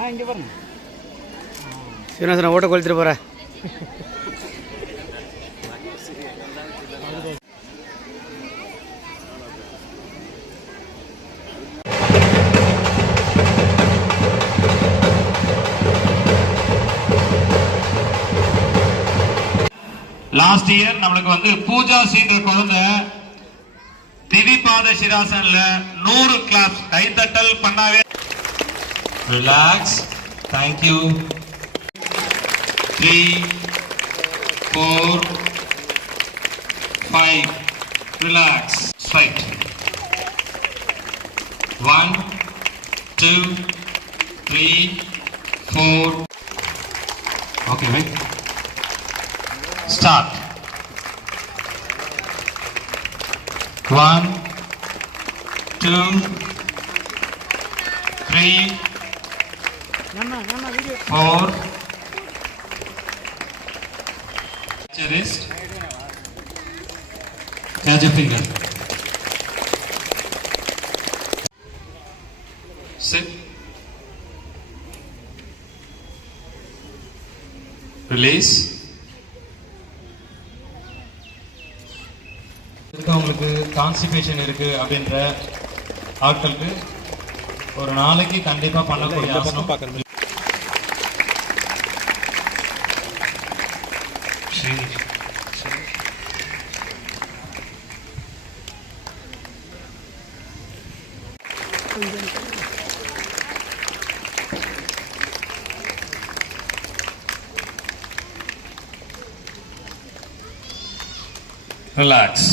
அண்ணா இங்கே பாருங்க. சீனிவாசனை ஓட்ட கொளுத்துட்டு போகிற லாஸ்ட் இயர் நம்மளுக்கு வந்து பூஜா சீன்ற குழந்தை திவிபாத சிராசன்ல நூறு கிளாஸ் கைத்தட்டல் பண்ணாவே relax. Thank you. Three, four, five. Relax. Straight. One, two, three, four. Okay, wait. Start. One, two, three. Four wrist catch a finger sit release இருக்கவங்களுக்கு கான்ஸ்டிபேஷன் இருக்கு அப்படின்ற ஆட்களுக்கு ஒரு நாளைக்கு கண்டிப்பா பண்ணக்கூடிய ஸ்ரீ ரிலாக்ஸ்